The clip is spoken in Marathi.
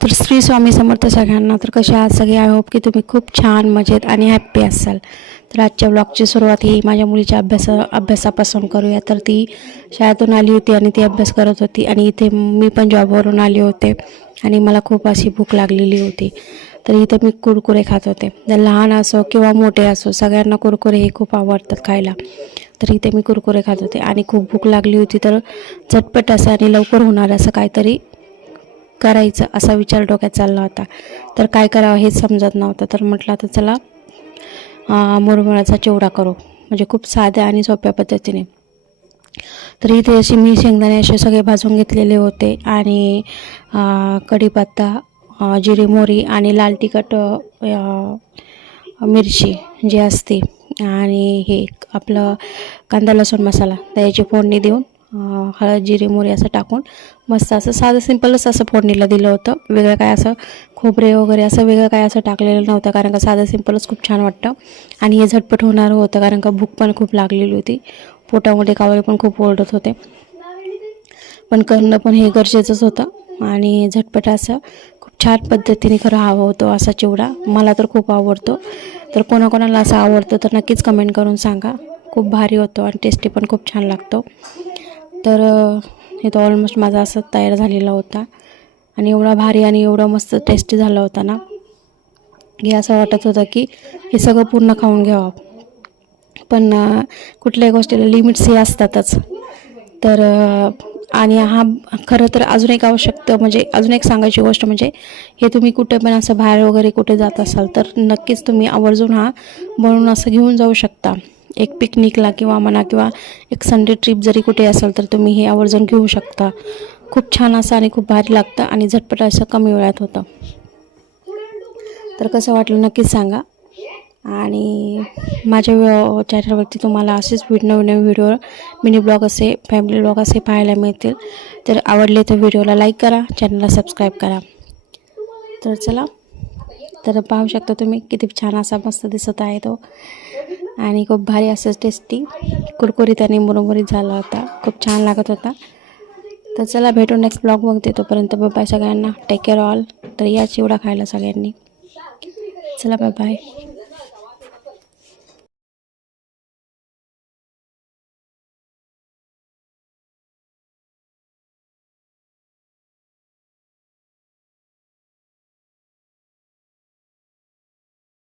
तर श्री स्वामी समर्थ सगळ्यांना. तर कसे आहात सगळे? आय होप की तुम्ही खूप छान मजेत आणि हॅप्पी असाल. तर आजच्या ब्लॉगची सुरुवात ही माझ्या मुलीच्या अभ्यासापासून करूया. तर ती शाळेतून आली होती आणि ती अभ्यास करत होती आणि इथे मी पण जॉबवरून आले होते आणि मला खूप अशी भूक लागलेली होती. तर इथे मी कुरकुरे खात होते. लहान असो किंवा मोठे असो, सगळ्यांना कुरकुरे हे खूप आवडतात खायला. तर इथे मी कुरकुरे खात होते आणि खूप भूक लागली होती. तर झटपट असं आणि लवकर होणार असं काहीतरी करायचं असा विचार डोक्यात चालला होता. तर काय करावं हेच समजत नव्हतं. तर म्हटलं आता चला मुरमुऱ्याचा चिवडा करू, म्हणजे खूप साध्या आणि सोप्या पद्धतीने. तर इथे अशी मी शेंगदाणे असे सगळे भाजून घेतलेले होते आणि कढीपत्ता, जिरे मोहरी आणि लाल तिखट, मिरची जी असते आणि हे आपलं कांदा लसूण मसाला त्याची फोडणी देऊन हळद जिरे मोहरी असं टाकून मस्त असं साधं सिंपलच असं फोडणीला दिलं होतं. वेगळं काय असं खोबरे वगैरे असं वेगळं काय असं टाकलेलं नव्हतं, कारण का साधं सिंपलच खूप छान वाटतं आणि हे झटपट होणारं होतं, कारण का भूक पण खूप लागलेली होती. पोटामध्ये कावळे पण खूप ओरडत होते, पण करणं पण हे गरजेचंच होतं आणि झटपट असं खूप छान पद्धतीने खरं हवं होतं असा चिवडा. मला तर खूप आवडतो. तर कोणाकोणाला असं आवडतं तर नक्कीच कमेंट करून सांगा. खूप भारी होतो आणि टेस्टी पण खूप छान लागतो. तर हे तर ऑलमोस्ट माझा असं तयार झालेला होता आणि एवढा भारी आणि एवढा मस्त टेस्टी झाला होता ना, हे असं वाटत होतं की हे सगळं पूर्ण खाऊन घ्यावं. पण कुठल्याही गोष्टीला लिमिट्स हे असतातच. तर आणि हा खरं तर अजून एक आवश्यकता म्हणजे अजून एक सांगायची गोष्ट म्हणजे हे तुम्ही कुठे पण असं बाहेर वगैरे कुठे जात असाल तर नक्कीच तुम्ही आवर्जून हा बनवून असं घेऊन जाऊ शकता. एक पिकनिकला किंवा म्हणा किंवा एक संडे ट्रिप जरी कुठे असेल तर तुम्ही हे आवर्जून घेऊ शकता. खूप छान असं आणि खूप भारी लागतं आणि झटपट असं कमी वेळात होतं. तर कसं वाटलं नक्कीच सांगा. आणि माझ्या चॅनलवरती तुम्हाला असेच नवीन व्हिडिओ, मिनी ब्लॉग असे, फॅमिली ब्लॉग असे पाहायला मिळतील. तर आवडले तर व्हिडिओला लाईक करा, चॅनलला सबस्क्राईब करा. तर चला, तर पाहू शकता तुम्ही किती छान असा मस्त दिसत आहे तो आणि खूप भारी असं टेस्टी कुरकुरीत आणि मुरमुरीत झाला होता. खूप छान लागत होता. तर चला भेटू नेक्स्ट ब्लॉग बघते. तोपर्यंत बाय सगळ्यांना. Take care all. तर या चिवडा खायला सगळ्यांनी. चला बाय बाय.